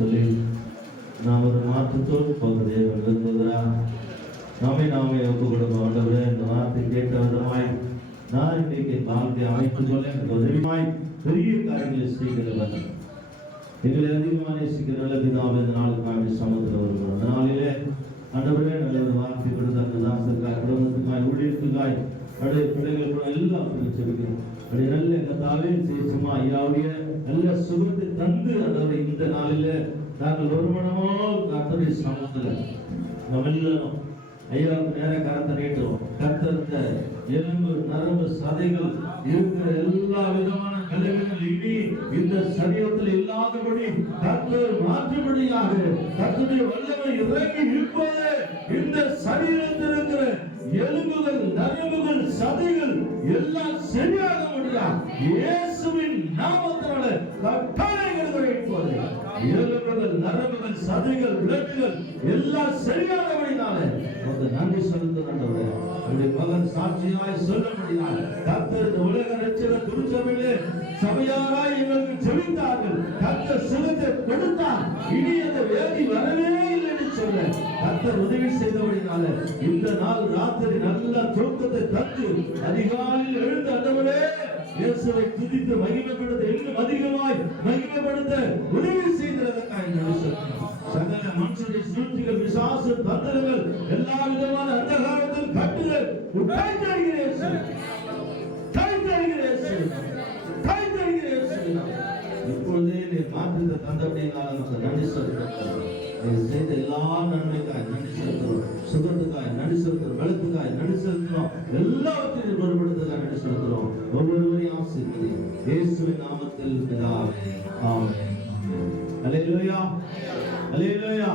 சொல்லி நாம் ஒரு மாற்றத்தோடு போகிறதே வருகிறா. நாமே ஒப்பு கொடுக்க ஆண்டவரே, இந்த வார்த்தை கேட்ட விதமாய் நான் இன்றைக்கு வாழ்க்கை அமைத்துக் கொள்ள எனக்கு உதவியாய் பெரிய காரியங்களை செய்கிறவர் எங்களை அதிகமாக நேசிக்கிற நல்ல பிதாவே, இந்த நாளுக்காக சமத்தில் வருகிறோம். அந்த நாளிலே ஆண்டவரே நல்ல ஒரு வார்த்தை கொடுத்த அந்த தாசருக்காய், குடும்பத்துக்காய், ஊழியத்துக்காய், அப்படியே பிள்ளைகளுக்கு எல்லாம் பிடிச்சிருக்கிறோம். அப்படி நல்ல கதாவே சேஷமா ஐயாவுடைய நல்ல சுகத்தை தந்து அதாவது இந்த நாளில நாங்கள் ஒரு மனமோ கர்த்தருடைய சமூகத்தில் நம்ம எல்லாரும் ஐயாவுக்கு நேர கரத்தை நீட்டுவோம். கர்த்தருந்த எலும்பு நரம்பு சதைகள் இருக்கிற எல்லா விதமான கலவைகள் இனி இந்த சரீரத்தில் இல்லாதபடி கர்த்தர் மாற்றுபடியாக கர்த்தருடைய வல்லமை இறங்கி இருப்பது இந்த சரீரத்தில் இருக்கிற எலும்புகள் நரம்புகள் சதைகள் எல்லாம் சரியாக முடியாது. இயேசுவின் நாமத்தினால கட்டளைகள் வைப்பது எலும்புகள் நரம்புகள் சதைகள் விளக்குகள் எல்லாம் சரியாக முடினாலே நன்றி செலுத்துகின்றவரே. அவருடைய மகன் சாட்சியாய் சொல்ல முடியாது. கர்த்தர் உலக ரட்சகர் திருச்சபையிலே சபையாராய் எங்களுக்கு ஜெபித்தார்கள். கர்த்தர் சுகத்தை கொடுத்தார். இனி அந்த வேதி வரவே இல்லை என்று சொல்ல கர்த்தர் உதவி செய்தபடினால இந்த நாள் ராத்திரி நல்ல தூக்கத்தை தந்து அதிகாலையில் எழுந்து ஆண்டவரே இயேசுவை துதித்து மகிமைப்படுத்த இன்னும் அதிகமாய் மகிமைப்படுத்த உதவி செய்ததற்காக நன்றி செலுத்துகிறோம். சகல மனுஷருடைய சூழ்ச்சிகள் பிசாசு தந்திரங்கள் எல்லா விதமான அந்தகாரத்தில் கட்டுகள் இப்பொழுதே நீ மாற்றத்தை தந்தபடினால நன்றி செலுத்துகிறோம். செய்த எல்லா நன்மைக்காய் நன்றி செலுத்துகிறோம். சுகத்துக்காய் நன்றி செலுத்துகிறோம். வெளுத்துக்காய் நன்றி செலுத்துகிறோம். எல்லாவற்றையும் பொருட்படுத்துக்காய் நன்றி செலுத்துகிறோம். ஒவ்வொருவரையும் ஆசீர்வதி இயேசுவின் நாமத்தில் பிதாவே, ஆமென். அல்லேலூயா, அல்லேலூயா.